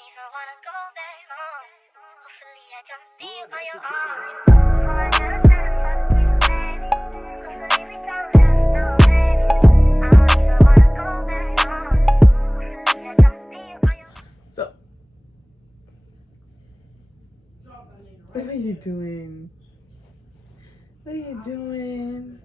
even wanna go back home. Hopefully I can be by your arms. Before I never said I fuck you, baby. Hopefully we don't have no baby. I don't even wanna go back home. Hopefully I can be by your arms. So, what are you doing? What are you doing?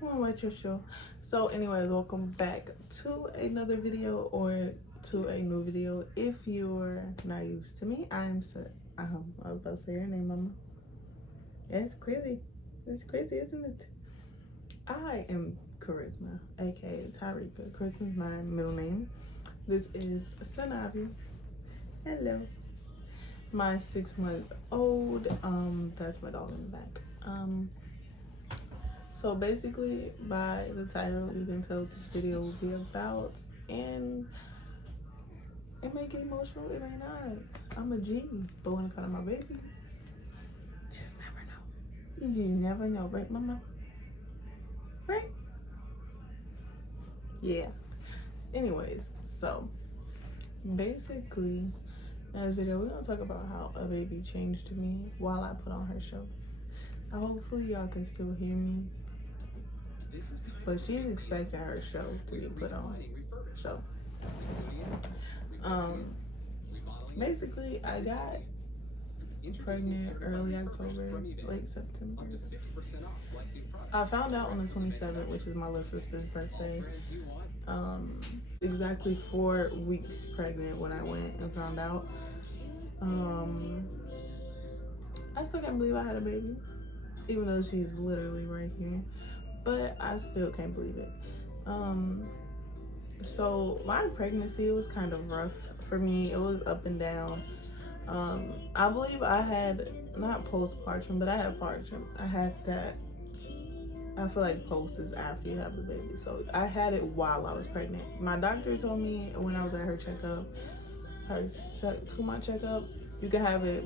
You wanna watch your show? So anyways, welcome back to another video or to a new video. If you're not used to me, I was about to say your name, Mama. Yeah, it's crazy. It's crazy, isn't it? I am Charisma, aka Tyrica. Charisma is my middle name. This is Sanavi. Hello. My 6-month-old. That's my dog in the back. So basically, by the title, you can tell what this video will be about, and it may get emotional, it may not. I'm a G, but when it comes to my baby, just never know. You just never know, right, Mama? Right? Yeah. Anyways, so basically, in this video, we're gonna talk about how a baby changed me while I put on her show. Hopefully, y'all can still hear me. But she's expecting her show to be put on. So, basically, I got pregnant early October, late September. I found out on the 27th, which is my little sister's birthday. Exactly 4 weeks pregnant when I went and found out. I still can't believe I had a baby, even though she's literally right here. But I still can't believe it. So my pregnancy, it was kind of rough for me. It was up and down. I believe I had, not postpartum, but I had partum. I had that. I feel like post is after you have the baby. So I had it while I was pregnant. My doctor told me when I was at her checkup, her 2-month checkup, you can have it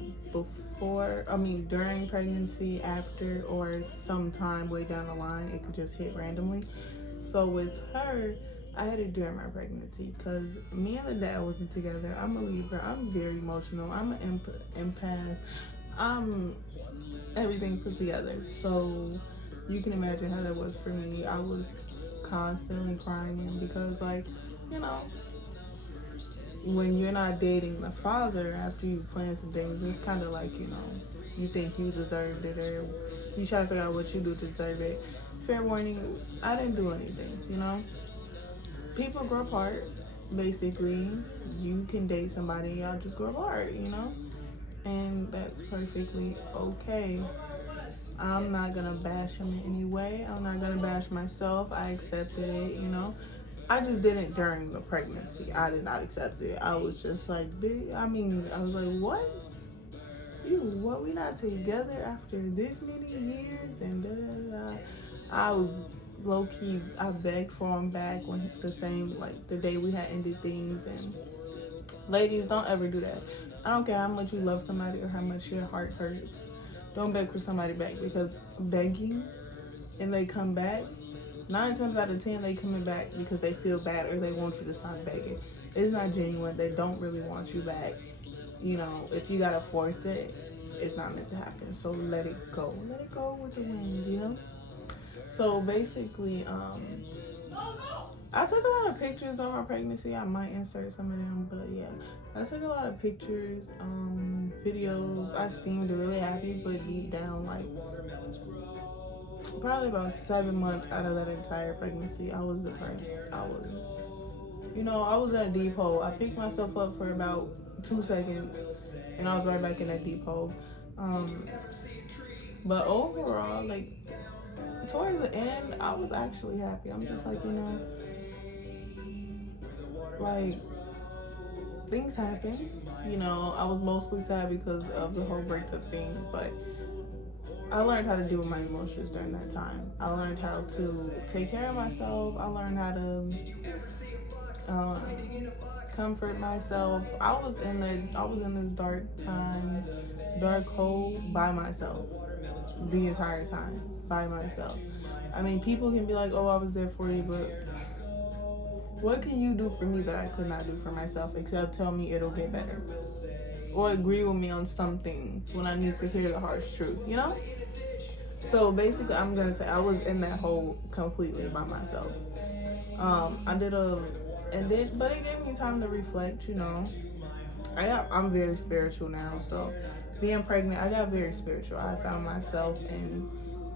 during pregnancy, after, or sometime way down the line. It could just hit randomly. So with her, I had it during my pregnancy because me and the dad wasn't together. I'm a Libraaa. I'm very emotional. I'm an empath. I'm everything put together. So you can imagine how that was for me. I was constantly crying because, like, you know, when you're not dating the father after you plan some things, it's kind of like, you know, you think you deserved it, or you try to figure out what you do to deserve it. Fair warning, I didn't do anything, you know. People grow apart, basically. You can date somebody, y'all just grow apart, you know, and that's perfectly okay. I'm not gonna bash him in any way. I'm not gonna bash myself. I accepted it, you know. I just didn't during the pregnancy. I did not accept it. I was just like, I was like, what? What? We not together after this many years? And da da da. I was low key. I begged for him back when the day we had ended things. And ladies, don't ever do that. I don't care how much you love somebody or how much your heart hurts. Don't beg for somebody back, because begging and they come back, 9 times out of 10, they coming back because they feel bad or they want you to stop begging. It's not genuine. They don't really want you back. You know, if you gotta force it, it's not meant to happen. So let it go. Let it go with the wind, you know? So basically, I took a lot of pictures of my pregnancy. I might insert some of them, but yeah. I took a lot of pictures, videos. I seemed really happy, but deep down, like, probably about 7 months out of that entire pregnancy, I was depressed. I was in a deep hole. I picked myself up for about 2 seconds, and I was right back in that deep hole. But overall, like, towards the end, I was actually happy. I'm just like, you know, like, things happen. You know, I was mostly sad because of the whole breakup thing, but I learned how to deal with my emotions during that time. I learned how to take care of myself. I learned how to comfort myself. I was in this dark hole by myself the entire time, by myself. I mean, people can be like, oh, I was there for you, but What can you do for me that I could not do for myself except tell me it'll get better? Or agree with me on some things when I need to hear the harsh truth, you know? So basically, I'm gonna say I was in that hole completely by myself. I did but it gave me time to reflect, you know. I'm very spiritual now, so being pregnant, I got very spiritual. I found myself in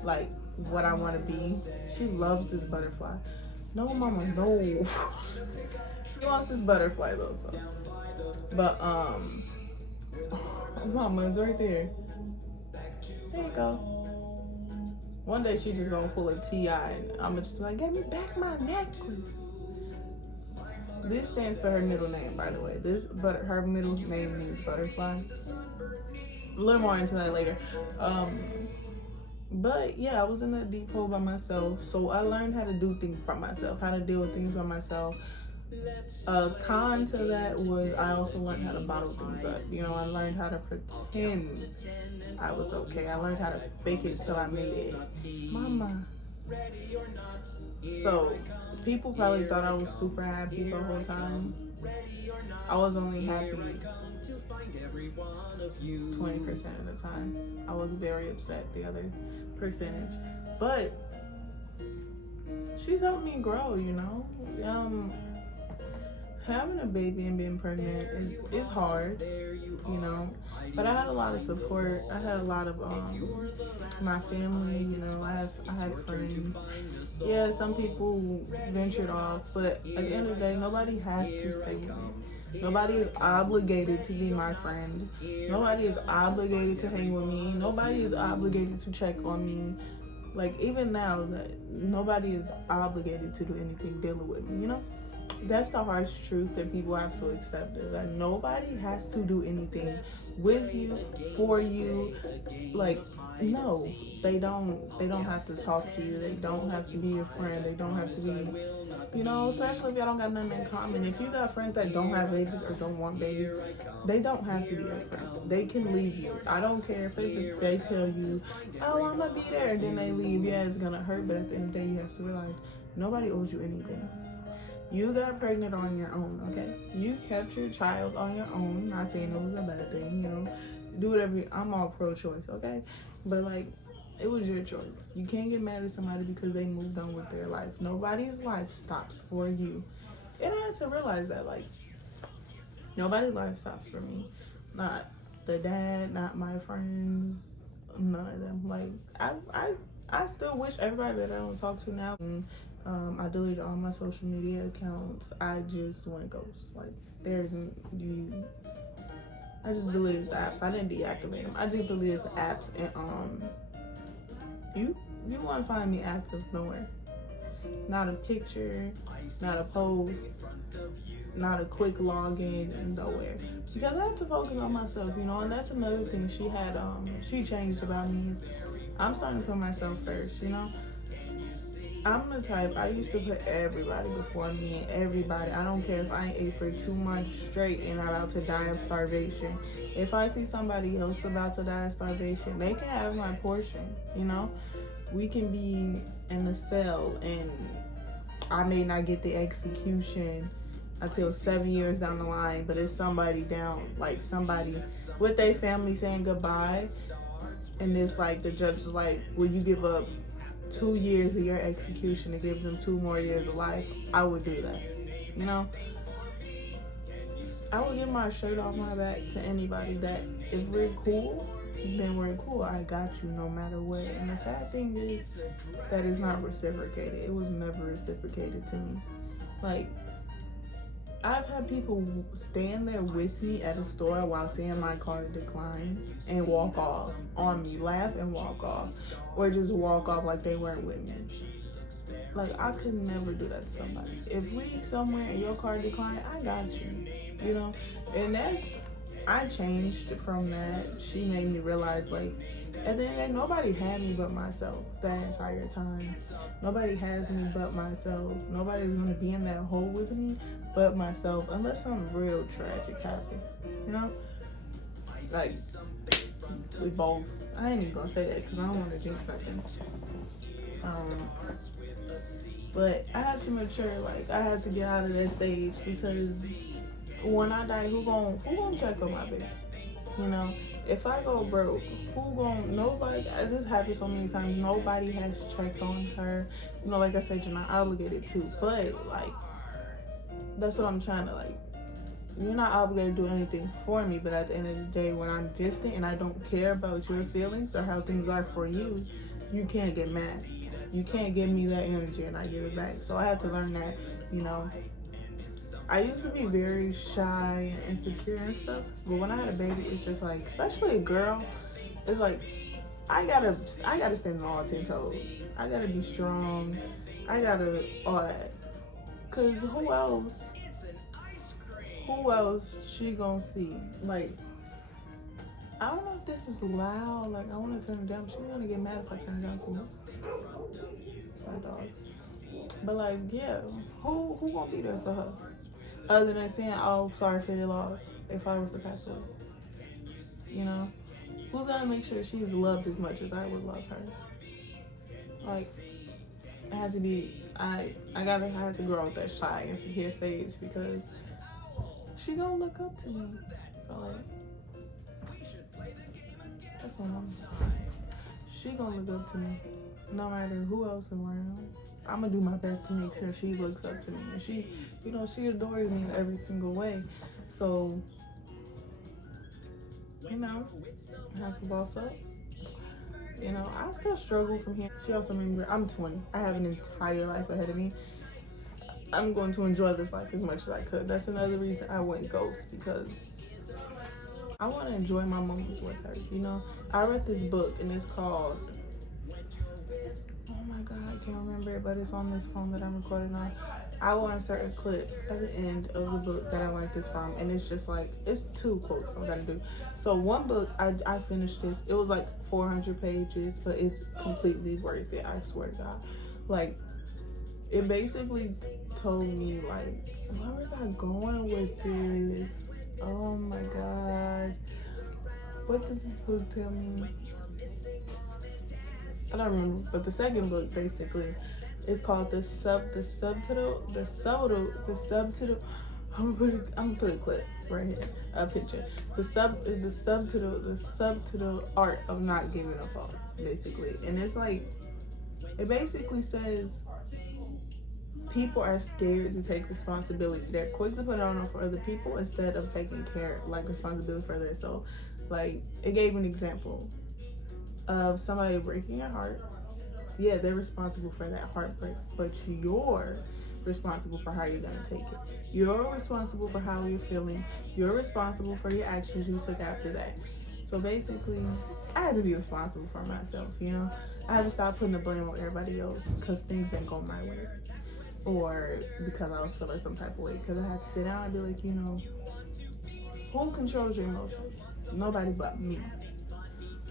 like what I want to be. She loves this butterfly. No, mama, no. She wants this butterfly though, so. But mama is right there. There you go. One day she just gonna pull a TI and I'm just like, get me back my necklace. This stands for her middle name, by the way. Her middle name means butterfly. A little more into that later. But yeah, I was in that deep hole by myself. So I learned how to do things by myself, how to deal with things by myself. A con to that was I also learned how to bottle things up. You know, I learned how to pretend I was okay. I learned how to fake it till I made it. Mama. So people probably thought I was super happy the whole time. I was only happy 20% of the time. I was very upset the other percentage. But she's helped me grow, you know. Having a baby and being pregnant it's hard, you know. But I had a lot of support. I had a lot of my family, you know. I had friends. Yeah, some people ventured off, but at the end of the day, nobody has to stay with me. Nobody is obligated to be my friend. Nobody is obligated to hang with me. Nobody is obligated to check on me. Like, even now, that nobody is obligated to do anything dealing with me, you know? That's the harsh truth that people have to accept, is that nobody has to do anything with you, for you. Like, no, they don't have to talk to you. They don't have to be your friend. They don't have to be, you know, especially if y'all don't got nothing in common. If you got friends that don't have babies or don't want babies, they don't have to be your friend. They can leave you. I don't care if they tell you, oh, I'm gonna be there, and then they leave. Yeah, it's gonna hurt, but at the end of the day, you have to realize nobody owes you anything. You got pregnant on your own, okay? You kept your child on your own. Not saying it was a bad thing, you know. Do whatever. I'm all pro-choice, okay? But, like, it was your choice. You can't get mad at somebody because they moved on with their life. Nobody's life stops for you. And I had to realize that, like, nobody's life stops for me. Not the dad, not my friends, none of them. Like, I still wish everybody that I don't talk to now. I deleted all my social media accounts. I just went ghost. Like, I just deleted the apps. I didn't deactivate them. I just deleted the apps, and you won't find me active nowhere. Not a picture, not a post, not a quick login, nowhere. Because I have to focus on myself, you know. And that's another thing she changed about me, is I'm starting to put myself first, you know. I'm the type, I used to put everybody before me, and everybody. I don't care if I ain't ate for 2 months straight and I'm about to die of starvation. If I see somebody else about to die of starvation, they can have my portion, you know? We can be in the cell, and I may not get the execution until 7 years down the line, but it's somebody down, like somebody with their family saying goodbye, and it's like the judge is like, will you give up 2 years of your execution to give them 2 more years of life? I would do that, you know. I would give my shirt off my back to anybody. That if we're cool, then we're cool. I got you no matter what. And the sad thing is that it's not reciprocated. It was never reciprocated to me. Like, I've had people stand there with me at a store while seeing my card decline and walk off on me, laugh and walk off, or just walk off like they weren't with me. Like, I could never do that to somebody. If we somewhere and your card declined, I got you, you know? And I changed from that. She made me realize, like, at the end of the day, nobody had me but myself that entire time. Nobody has me but myself. Nobody's gonna be in that hole with me but myself, unless something real tragic happens, you know? Like, we both, I ain't even gonna say that because I don't want to jinx nothing. But I had to mature. Like, I had to get out of that stage because when I die, who gonna check on my baby? You know, if I go broke, nobody, this happened so many times, nobody has checked on her. You know, like I said, you're not obligated to, but like, that's what I'm trying to, like, you're not obligated to do anything for me, but at the end of the day, when I'm distant and I don't care about your feelings or how things are for you, you can't get mad. You can't give me that energy and I give it back. So I had to learn that, you know. I used to be very shy and insecure and stuff, but when I had a baby, it's just like, especially a girl, it's like I gotta stand on all 10 toes. I gotta be strong. I gotta all that. Cause who else she gonna see? Like, I don't know if this is loud. Like, I want to turn it down. She's gonna get mad if I turn it down too much. It's my dogs. But like, yeah, who gonna be there for her? Other than saying, oh, sorry for your loss, if I was to pass away. You know? Who's gonna make sure she's loved as much as I would love her? Like, I had to be, I had to grow up that shy, insecure stage because she gonna look up to me. So like, that's my mom. She gonna look up to me, no matter who else around. I'm gonna do my best to make sure she looks up to me, and she, you know, she adores me in every single way. So, you know, I have to boss up. You know, I still struggle from here. She also made me, I'm 20. I have an entire life ahead of me. I'm going to enjoy this life as much as I could. That's another reason I went ghost, because I want to enjoy my moments with her, you know? I read this book, and it's called, oh my God, I can't remember it, but it's on this phone that I'm recording on. I will insert a clip at the end of the book that I like this from, and it's just like, it's 2 quotes I'm gonna do. So one book, I finished this, it was like 400 pages, but it's completely worth it, I swear to God. Like, it basically told me, like, where was I going with this? Oh my God. What does this book tell me? I don't remember, but the second book basically is called the subtitle. I'm gonna put a clip right here, a picture. The subtitle art of not giving a fuck, basically. And it's like, it basically says people are scared to take responsibility. They're quick to put it on for other people instead of taking care, like, responsibility for themselves. Like, it gave an example of somebody breaking your heart. Yeah, they're responsible for that heartbreak, but you're responsible for how you're gonna take it. You're responsible for how you're feeling. You're responsible for your actions you took after that. So basically, I had to be responsible for myself, you know? I had to stop putting the blame on everybody else because things didn't go my way. Or because I was feeling some type of way. Because I had to sit down and be like, you know, who controls your emotions? Nobody but me.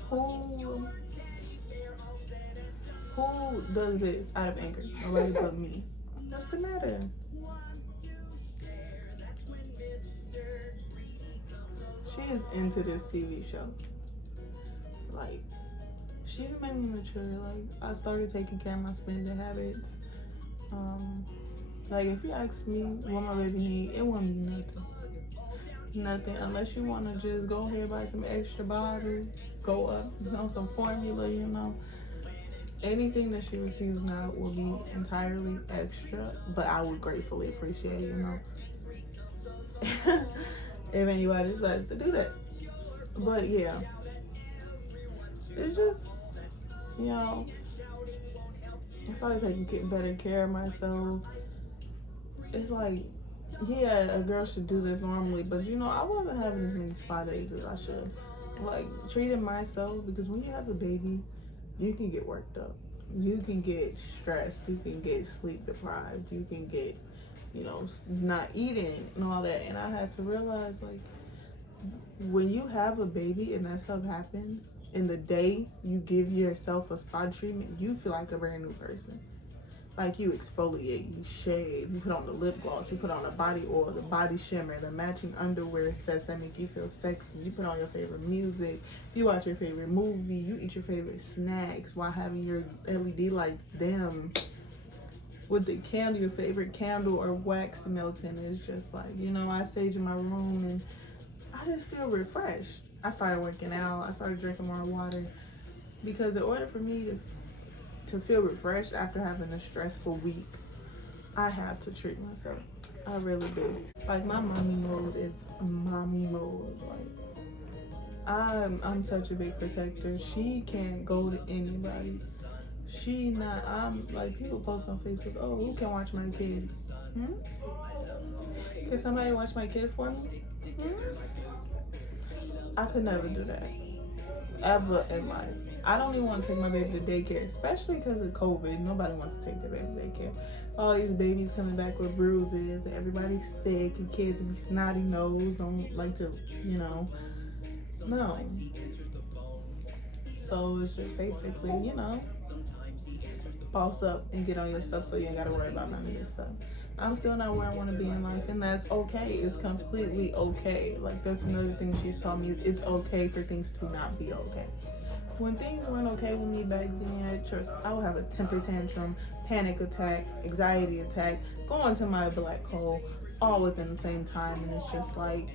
Who does this out of anger? Nobody but me. What's the matter? She is into this TV show. Like, she's made me mature. Like, I started taking care of my spending habits. Like, if you ask me what my baby need, it won't be nothing unless you want to just go ahead and buy some extra bottles, go up, you know, some formula, you know. Anything that she receives now will be entirely extra, but I would gratefully appreciate it, you know, if anybody decides to do that. But yeah, it's just, you know, I started taking better care of myself. It's like, yeah, a girl should do this normally, but you know, I wasn't having as many spa days as I should. Like, treating myself, because when you have a baby, you can get worked up. You can get stressed. You can get sleep deprived. You can get, you know, not eating and all that. And I had to realize, like, when you have a baby and that stuff happens, in the day you give yourself a spa treatment, you feel like a brand new person. Like, you exfoliate, you shave, you put on the lip gloss, you put on the body oil, the body shimmer, the matching underwear sets that make you feel sexy. You put on your favorite music, you watch your favorite movie, you eat your favorite snacks while having your LED lights dim. with the candle, your favorite candle or wax melting. It's just like, you know, I sage in my room and I just feel refreshed. I started working out. I started drinking more water because in order for me to feel refreshed after having a stressful week, I have to treat myself. I really do. Like, my mommy mode is mommy mode. Like, I'm such a big protector. She can't go to anybody. I'm like, people post on Facebook, oh, who can watch my kid? Can somebody watch my kid for me? I could never do that. Ever in life. I don't even want to take my baby to daycare, especially because of COVID. Nobody wants to take their baby to daycare. All these babies coming back with bruises, and everybody's sick, and kids be snotty nosed, don't like to, you know. No. So it's just basically, you know, boss up and get on your stuff so you ain't gotta worry about none of this stuff. I'm still not where I want to be in life, and that's okay. It's completely okay. Like, that's another thing she's taught me, is it's okay for things to not be okay. When things weren't okay with me back then at church, I would have a temper tantrum, panic attack, anxiety attack, go into my black hole all within the same time, and it's just like,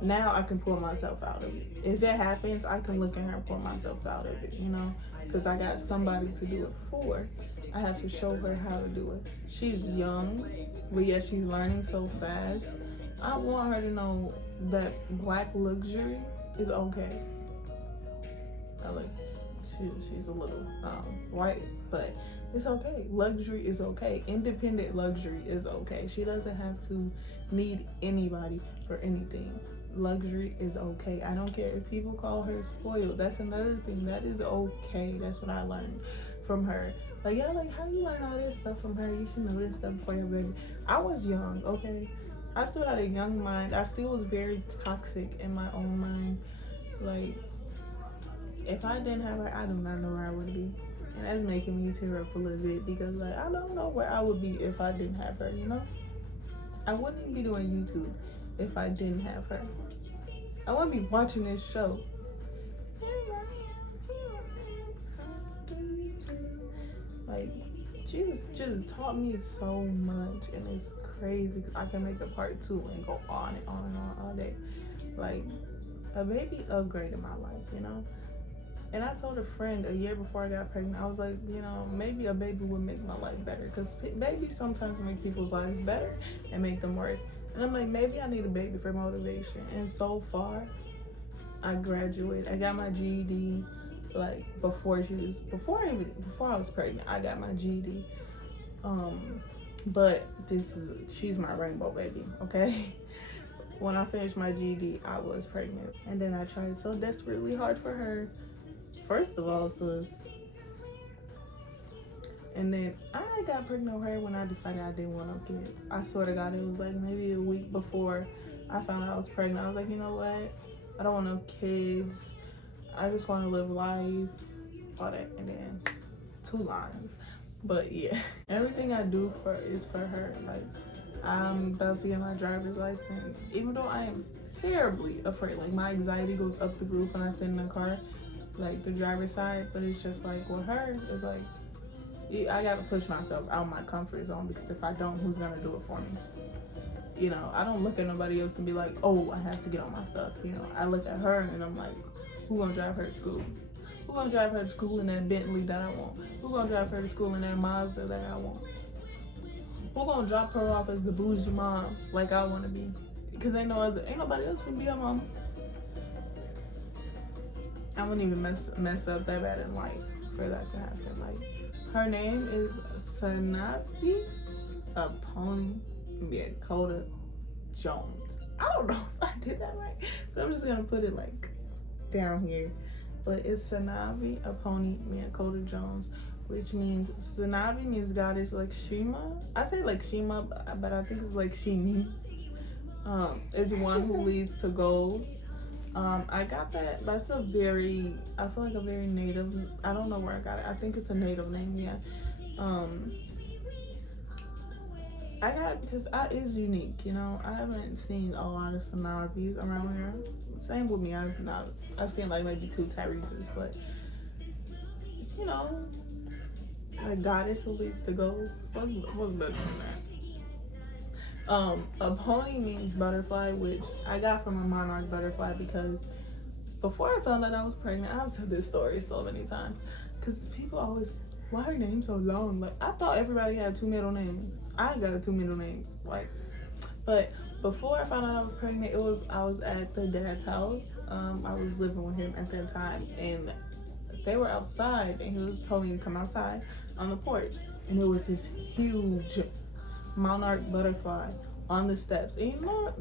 now I can pull myself out of it. If it happens, I can look at her and pull myself out of it, you know? Because I got somebody to do it for. I have to show her how to do it. She's young, but yet she's learning so fast. I want her to know that black luxury is okay. She's a little white, but it's okay. Luxury is okay. Independent luxury is okay. She doesn't have to need anybody for anything. Luxury is okay. I don't care if people call her spoiled. That's another thing. That is okay. That's what I learned from her. Like, y'all, like, how you learn all this stuff from her? You should know this stuff before your baby. I was young, okay? I still had a young mind. I still was very toxic in my own mind. Like, if I didn't have her, I do not know where I would be. And that's making me tear up a little bit because, like, I don't know where I would be if I didn't have her, you know? I wouldn't even be doing YouTube if I didn't have her. I wouldn't be watching this show. Like, she just taught me so much, and it's crazy because I can make a part 2 and go on and on and on all day. Like, a baby upgraded my life, you know? And I told a friend a year before I got pregnant, I was like, you know, maybe a baby would make my life better, because babies sometimes make people's lives better and make them worse. And I'm like, maybe I need a baby for motivation. And so far, I graduated. I got my GED like before I was pregnant. I got my GED. But she's my rainbow baby, okay? When I finished my GED, I was pregnant. And then I tried so desperately hard for her. First of all, sis. And then I got pregnant with her when I decided I didn't want no kids. I swear to God, it was like maybe a week before I found out I was pregnant. I was like, you know what? I don't want no kids. I just want to live life. All that. And then 2 lines. But yeah, everything I do is for her. Like, I'm about to get my driver's license. Even though I am terribly afraid. Like, my anxiety goes up the roof when I sit in the car. Like, the driver's side. But it's just like, with her, it's like, I gotta push myself out of my comfort zone, because if I don't, who's gonna do it for me? You know, I don't look at nobody else and be like, oh, I have to get on my stuff. You know, I look at her and I'm like, who gonna drive her to school? Who gonna drive her to school in that Bentley that I want? Who gonna drive her to school in that Mazda that I want? Who gonna drop her off as the bougie mom like I wanna be? Because ain't nobody else would be her mom. I wouldn't even mess up that bad in life for that to happen. Like, her name is Sanavi Aponi Miakota Jones. I don't know if I did that right, but I'm just gonna put it like down here. But it's Sanavi Aponi Miakota Jones, which means Sanavi means goddess like Shima. I say like Shima, but I think it's like Shimi. It's one who leads to goals. I got that. That's I feel like a very native, I don't know where I got it. I think it's a native name, yeah. I got it because it's unique, you know. I haven't seen a lot of Sanavis around here. Same with me. I've seen like maybe 2 Tyrikas, but you know, a goddess who leads to ghosts. What's better than that? A pony means butterfly, which I got from a monarch butterfly because before I found out I was pregnant, I've said this story so many times. Because people always, why her name so long? Like, I thought everybody had 2 middle names. I ain't got 2 middle names. Like, but before I found out I was pregnant, I was at the dad's house. I was living with him at that time, and they were outside, and he told me to come outside on the porch, and it was this huge monarch butterfly on the steps. And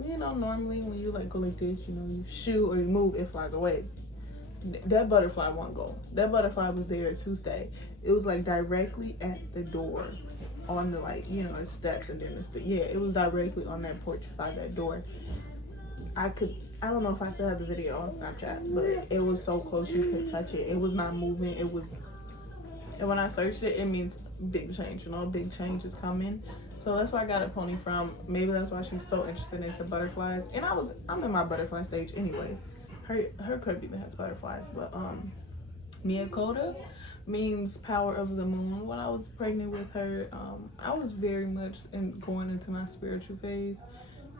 you know, normally when you like go like this, you know, you shoot or you move, it flies away. That butterfly won't go. That butterfly was there to stay. It was like directly at the door, on the like, you know, the steps, and then it was directly on that porch by that door. I don't know if I still have the video on Snapchat, but it was so close you could touch it. It was not moving. And when I searched it, it means big change. You know, big change is coming. So that's where I got a pony from. Maybe that's why she's so interested into butterflies. And I'm in my butterfly stage anyway. Her crib even has butterflies. But Miyakota means power of the moon. When I was pregnant with her, I was very much going into my spiritual phase.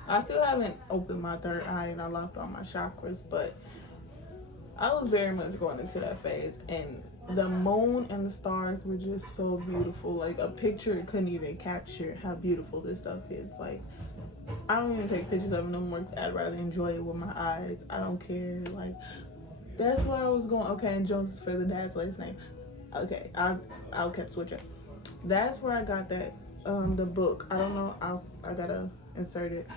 I still haven't opened my third eye and I locked all my chakras, but I was very much going into that phase, and the moon and the stars were just so beautiful. Like, a picture couldn't even capture how beautiful this stuff is. Like, I don't even take pictures of it no more. I'd rather enjoy it with my eyes. I don't care. Like, that's where I was going. Okay, and Jones is for the dad's last name. Okay, I'll keep switching. That's where I got that. The book. I don't know. I gotta insert it.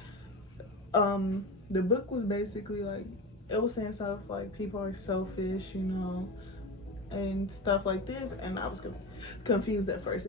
The book was basically like, it was saying stuff like people are selfish, you know, and stuff like this, and I was confused at first.